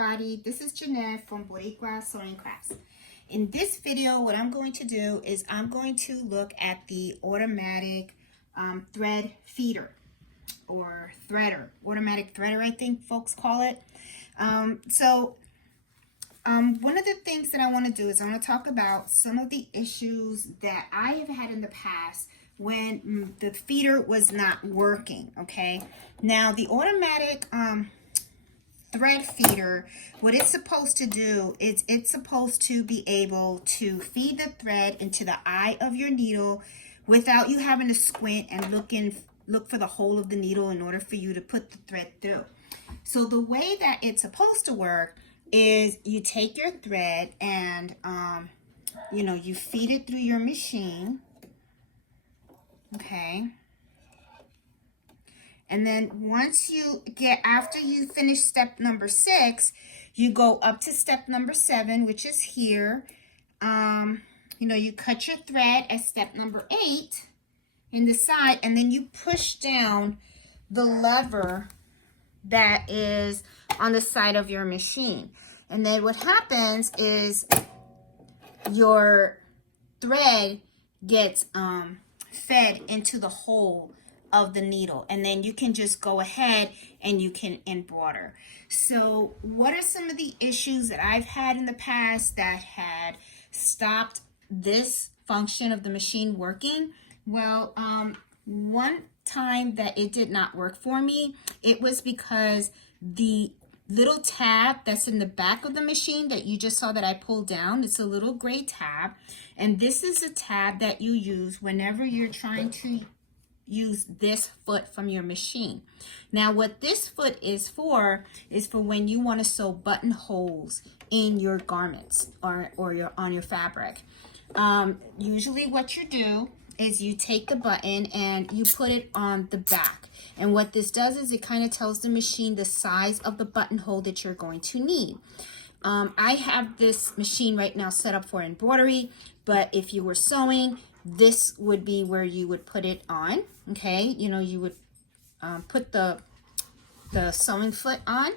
everybody, this is Jeanette from Boricua Sewing Crafts. In this video, what I'm going to do is I'm going to look at the automatic thread feeder or threader, automatic threader I think folks call it. One of the things that I want to do is I want to talk about some of the issues that I have had in the past when the feeder was not working, okay? Now, the automatic thread feeder, what it's supposed to do is it's supposed to be able to feed the thread into the eye of your needle without you having to squint and look for the hole of the needle in order for you to put the thread through. So the way that it's supposed to work is you take your thread and you feed it through your machine, okay? And then once you after you finish step number 6, you go up to step number 7, which is here. You cut your thread at step number 8 in the side, and then you push down the lever that is on the side of your machine. And then what happens is your thread gets fed into the hole of the needle, and then you can just go ahead and you can embroider. So what are some of the issues that I've had in the past that had stopped this function of the machine working? Well, one time that it did not work for me, it was because the little tab that's in the back of the machine that you just saw that I pulled down, it's a little gray tab, and this is a tab that you use whenever you're trying to use this foot from your machine. Now what this foot is for when you want to sew buttonholes in your garments or on your fabric. Usually what you do is you take the button and you put it on the back. And what this does is it kind of tells the machine the size of the buttonhole that you're going to need. I have this machine right now set up for embroidery, but if you were sewing, this would be where you would put it on, okay? You would put the sewing foot on.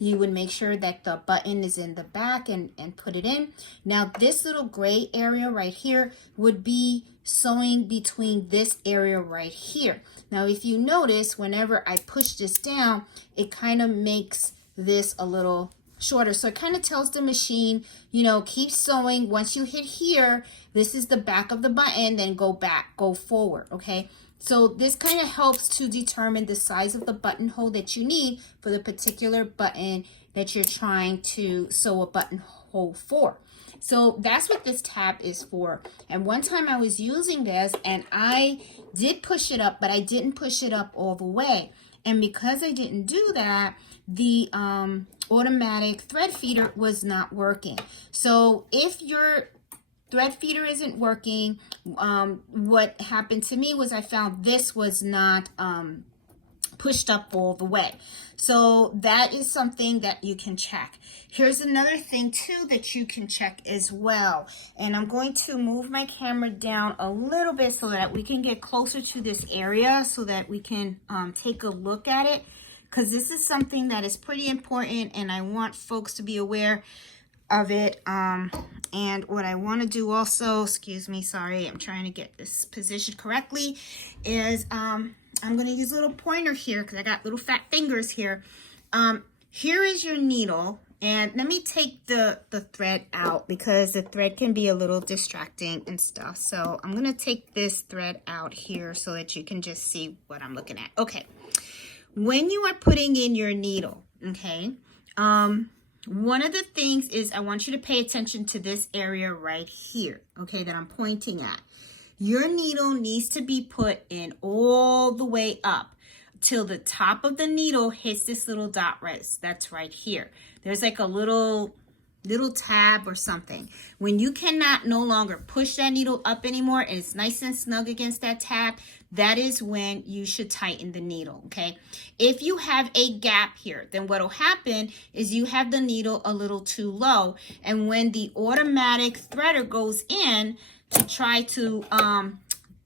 You would make sure that the button is in the back and put it in. Now, this little gray area right here would be sewing between this area right here. Now, if you notice, whenever I push this down, it kind of makes this a little shorter. So it kind of tells the machine, keep sewing. Once you hit here, this is the back of the button, then go back, go forward, okay? So this kind of helps to determine the size of the buttonhole that you need for the particular button that you're trying to sew a buttonhole for. So that's what this tab is for. And one time I was using this and I did push it up, but I didn't push it up all the way. And because I didn't do that, the automatic thread feeder was not working. So if your thread feeder isn't working, what happened to me was I found this was not pushed up all the way. So that is something that you can check. Here's another thing too that you can check as well. And I'm going to move my camera down a little bit so that we can get closer to this area so that we can take a look at it, because this is something that is pretty important and I want folks to be aware of it. And what I want to do also, excuse me, sorry, I'm trying to get this positioned correctly, is I'm going to use a little pointer here because I got little fat fingers here. Here is your needle, and let me take the thread out because the thread can be a little distracting and stuff. So I'm going to take this thread out here so that you can just see what I'm looking at. Okay, when you are putting in your needle, okay, one of the things is I want you to pay attention to this area right here, okay, that I'm pointing at. Your needle needs to be put in all the way up till the top of the needle hits this little dot rest. That's right here. There's like a little tab or something. When you cannot no longer push that needle up anymore and it's nice and snug against that tab, that is when you should tighten the needle, okay? If you have a gap here, then what will happen is you have the needle a little too low, and when the automatic threader goes in to try to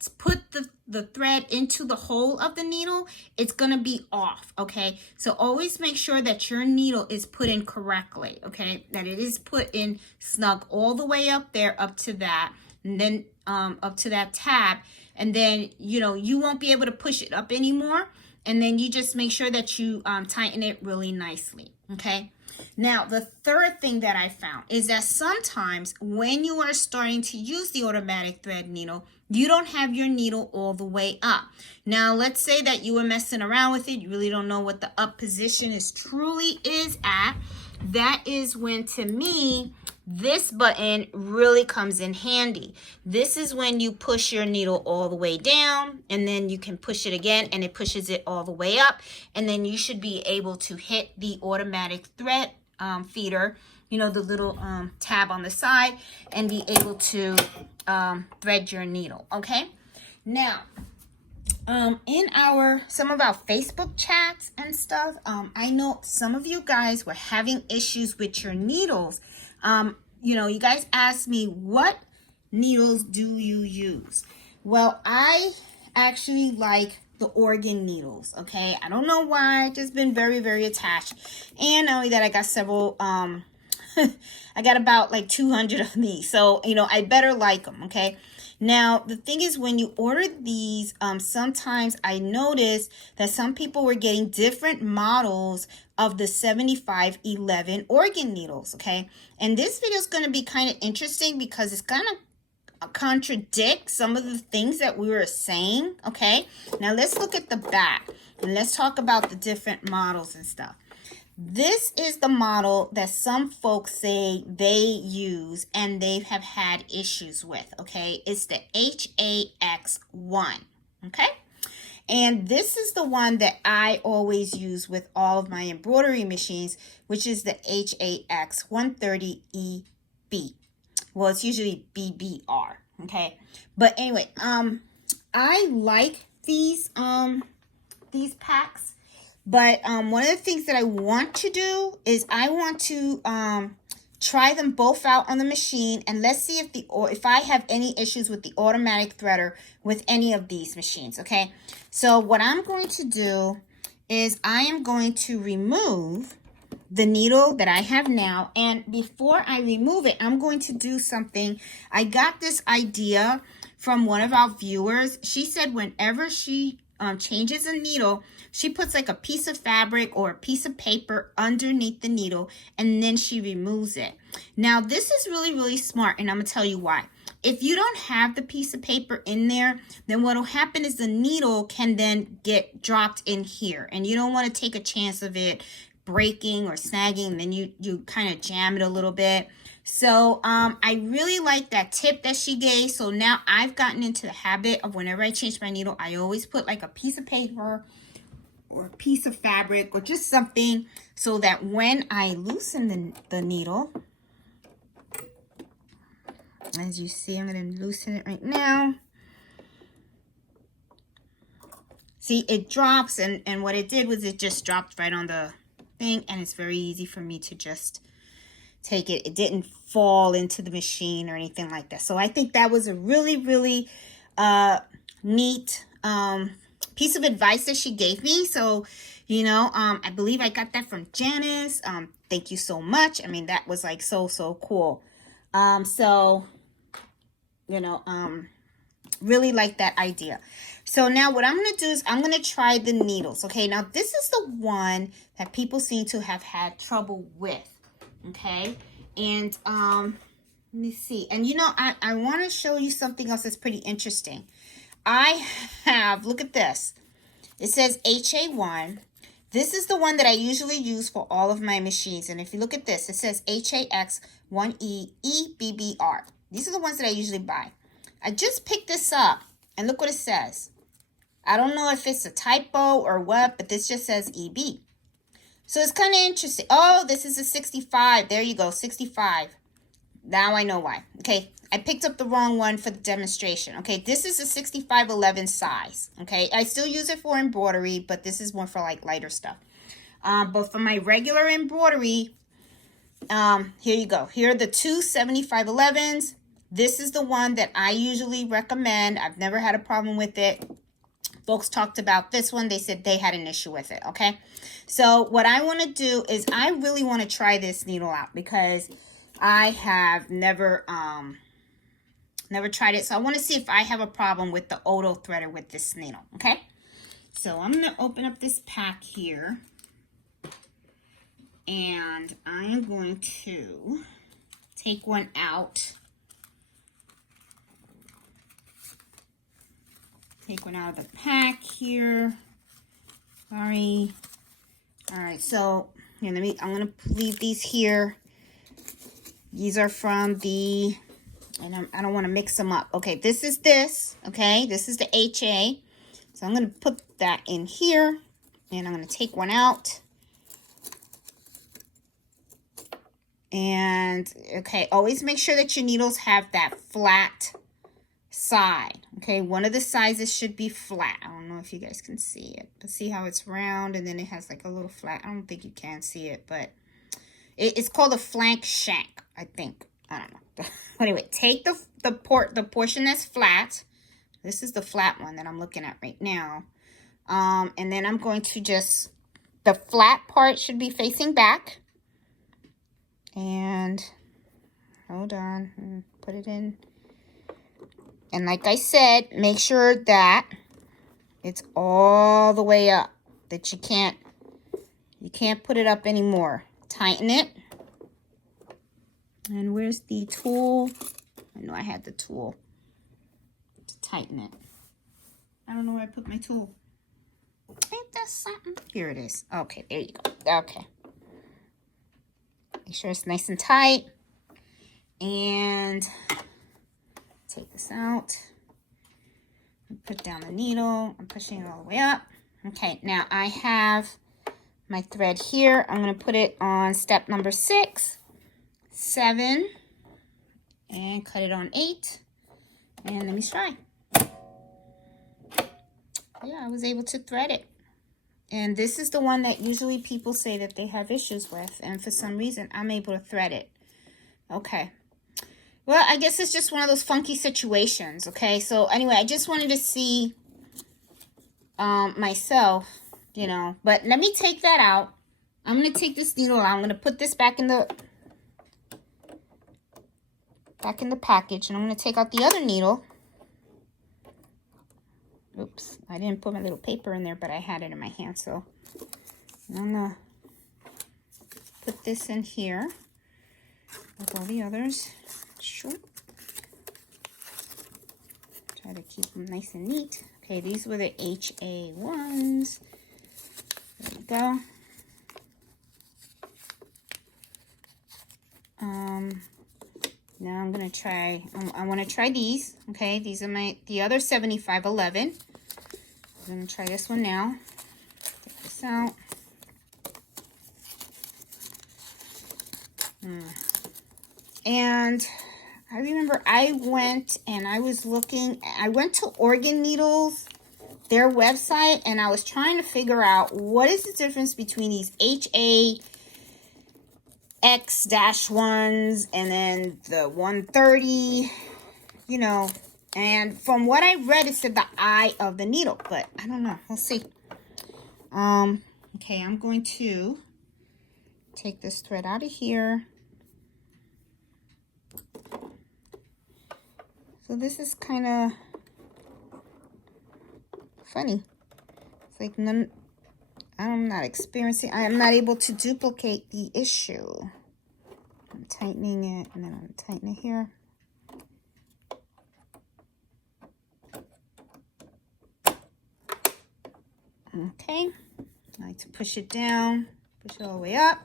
put the thread into the hole of the needle, it's going to be off, okay? So always make sure that your needle is put in correctly, okay? That it is put in snug all the way up there, up to that, and then up to that tab, and then, you know, you won't be able to push it up anymore, and then you just make sure that you tighten it really nicely, okay? Now, the third thing that I found is that sometimes when you are starting to use the automatic thread needle, you don't have your needle all the way up. Now, let's say that you were messing around with it. You really don't know what the up position truly is at. That is when, to me, this button really comes in handy. This is when you push your needle all the way down, and then you can push it again, and it pushes it all the way up, and then you should be able to hit the automatic thread feeder, you know, the little tab on the side, and be able to thread your needle, okay? Now, in some of our Facebook chats and stuff, I know some of you guys were having issues with your needles. You know, you guys asked me, what needles do you use? Well, I actually like the organ needles, okay? I don't know why, I've just been very, very attached. And not only that, I got several, I got about like 200 of these. So, you know, I better like them, okay? Now, the thing is, when you order these, sometimes I noticed that some people were getting different models of the 7511 organ needles, okay? And this video is going to be kind of interesting because it's going to contradict some of the things that we were saying, okay? Now, let's look at the back and let's talk about the different models and stuff. This is the model that some folks say they use and they have had issues with, okay? It's the HAX1, okay? And this is the one that I always use with all of my embroidery machines, which is the HAX130EB. Well, it's usually BBR, okay? But anyway, I like these packs. But one of the things that I want to do is I want to try them both out on the machine, and let's see if I have any issues with the automatic threader with any of these machines, okay? So what I'm going to do is I am going to remove the needle that I have now, and before I remove it, I'm going to do something. I got this idea from one of our viewers. She said whenever she changes a needle, she puts like a piece of fabric or a piece of paper underneath the needle, and then she removes it. Now, this is really, really smart, and I'm going to tell you why. If you don't have the piece of paper in there, then what will happen is the needle can then get dropped in here, and you don't want to take a chance of it breaking or snagging, and then you kind of jam it a little bit. So I really like that tip that she gave. So now I've gotten into the habit of whenever I change my needle, I always put like a piece of paper or a piece of fabric or just something, so that when I loosen the needle, as you see, I'm going to loosen it right now. See, it drops, and what it did was it just dropped right on the thing, and it's very easy for me to just take it. It didn't fall into the machine or anything like that. So I think that was a really, really neat piece of advice that she gave me. So, you know, I believe I got that from Janice. Thank you so much. I mean, that was like so cool. So, you know, really like that idea. So now what I'm going to do is I'm going to try the needles. Okay, now this is the one that people seem to have had trouble with. Okay, and let me see. And you know, I want to show you something else that's pretty interesting. I have, look at this. It says HA1. This is the one that I usually use for all of my machines. And if you look at this, it says HAX1EBBR. These are the ones that I usually buy. I just picked this up, and look what it says. I don't know if it's a typo or what, but this just says EB. So it's kind of interesting. Oh, this is a 65. There you go, 65. Now I know why. Okay, I picked up the wrong one for the demonstration. Okay, this is a 6511 size. Okay, I still use it for embroidery, but this is more for like lighter stuff. But for my regular embroidery, here you go. Here are the two 7511s. This is the one that I usually recommend. I've never had a problem with it. Folks talked about this one. They said they had an issue with it, okay? So what I want to do is I really want to try this needle out because I have never tried it. So I want to see if I have a problem with the auto threader with this needle, okay? So I'm going to open up this pack here. And I am going to take one out. Take one out of the pack here. Sorry. All right, so here, I'm going to leave these here. These are from the, and I don't want to mix them up. Okay, this is this, okay? This is the HA. So I'm going to put that in here, and I'm going to take one out. And, okay, always make sure that your needles have that flat side. Okay, one of the sides should be flat. I don't know if you guys can see it, but see how it's round and then it has like a little flat. I don't think you can see it, but it's called a flank shank, I think. I don't know. Anyway, take the portion that's flat. This is the flat one that I'm looking at right now. And then I'm going to just, the flat part should be facing back. And hold on, put it in. And like I said, make sure that it's all the way up, that you can't put it up anymore. Tighten it. And where's the tool? I know I had the tool to tighten it. I don't know where I put my tool. Ain't that something? Here it is. Okay, there you go. Okay. Make sure it's nice and tight. And take this out. Put down the needle. I'm pushing it all the way up. Okay, now I have my thread here. I'm going to put it on step number 6, 7, and cut it on 8. And let me try. Yeah, I was able to thread it. And this is the one that usually people say that they have issues with. And for some reason, I'm able to thread it. Okay. Well, I guess it's just one of those funky situations. Okay. So anyway, I just wanted to see myself, you know. But let me take that out. I'm going to take this needle out. I'm going to put this back in the package. And I'm going to take out the other needle. Oops, I didn't put my little paper in there, but I had it in my hand, so I'm gonna put this in here with all the others. Sure. Try to keep them nice and neat. Okay, these were the HA ones. There we go. Now I'm gonna try. I want to try these. Okay, these are the other 7511. I'm gonna try this one now. Take this out. And I remember I went and I was looking. I went to Organ Needles, their website, and I was trying to figure out what is the difference between these HA X-1s and then the 130, you know, and from what I read, it said the eye of the needle, but I don't know. We'll see. Okay, I'm going to take this thread out of here. So this is kind of funny. It's like I'm not experiencing, I am not able to duplicate the issue. I'm tightening it, and then I'm tightening it here. Okay, I like to push it down, push it all the way up.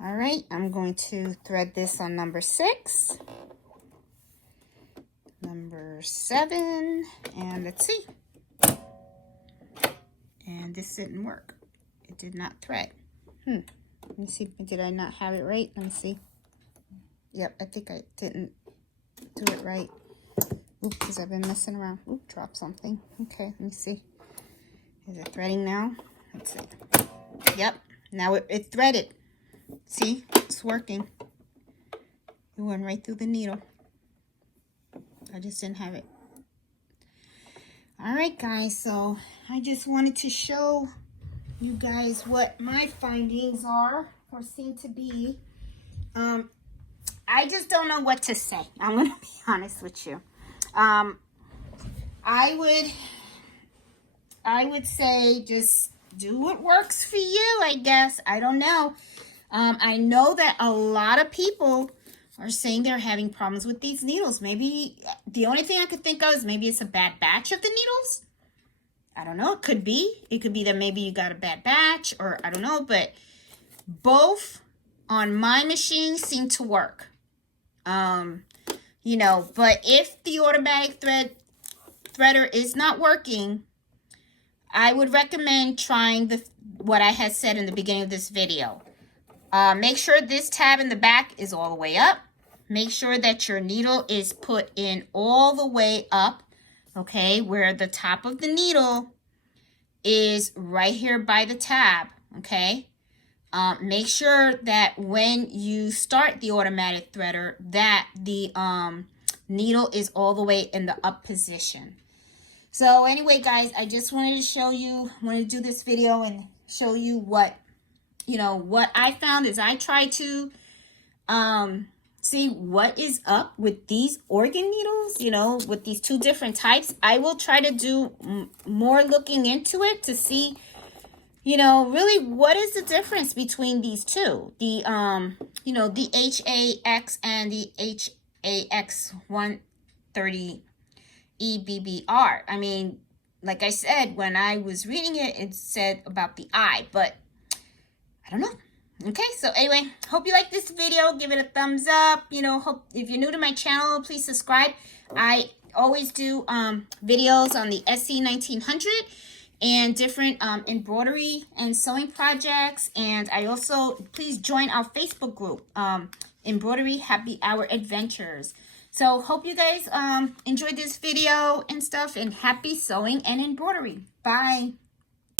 All right, I'm going to thread this on number 6, number 7, and let's see. And this didn't work. It did not thread. Let me see. Did I not have it right? Let me see. Yep, I think I didn't do it right. Oops, because I've been messing around. Oop, drop something. Okay, let me see. Is it threading now? Let's see. Yep, now it threaded. See, it's working. It went right through the needle. I just didn't have it. All right, guys, so I just wanted to show you guys what my findings are, or seem to be. I just don't know what to say. I'm going to be honest with you. I would say just do what works for you, I guess. I don't know. I know that a lot of people are saying they're having problems with these needles. Maybe the only thing I could think of is maybe it's a bad batch of the needles. I don't know. It could be. It could be that maybe you got a bad batch, or I don't know. But both on my machine seem to work. You know, but if the automatic threader is not working, I would recommend trying what I had said in the beginning of this video. Make sure this tab in the back is all the way up. Make sure that your needle is put in all the way up, okay, where the top of the needle is right here by the tab, okay? Make sure that when you start the automatic threader, that the needle is all the way in the up position. So anyway, guys, I just wanted to show you, wanted to do this video and show you what, you know, what I found is I try to see what is up with these organ needles, you know, with these two different types. I will try to do more looking into it to see, you know, really what is the difference between these two. The, you know, the HAX and the HAX 130 EBBR. I mean, like I said, when I was reading it, it said about the eye, but I don't know. Okay, so anyway, hope you like this video. Give it a thumbs up. You know, hope if you're new to my channel, please subscribe. I always do videos on the SE1900 and different embroidery and sewing projects. And I also, please join our Facebook group, Embroidery Happy Hour Adventures. So hope you guys enjoyed this video and stuff, and happy sewing and embroidery. Bye.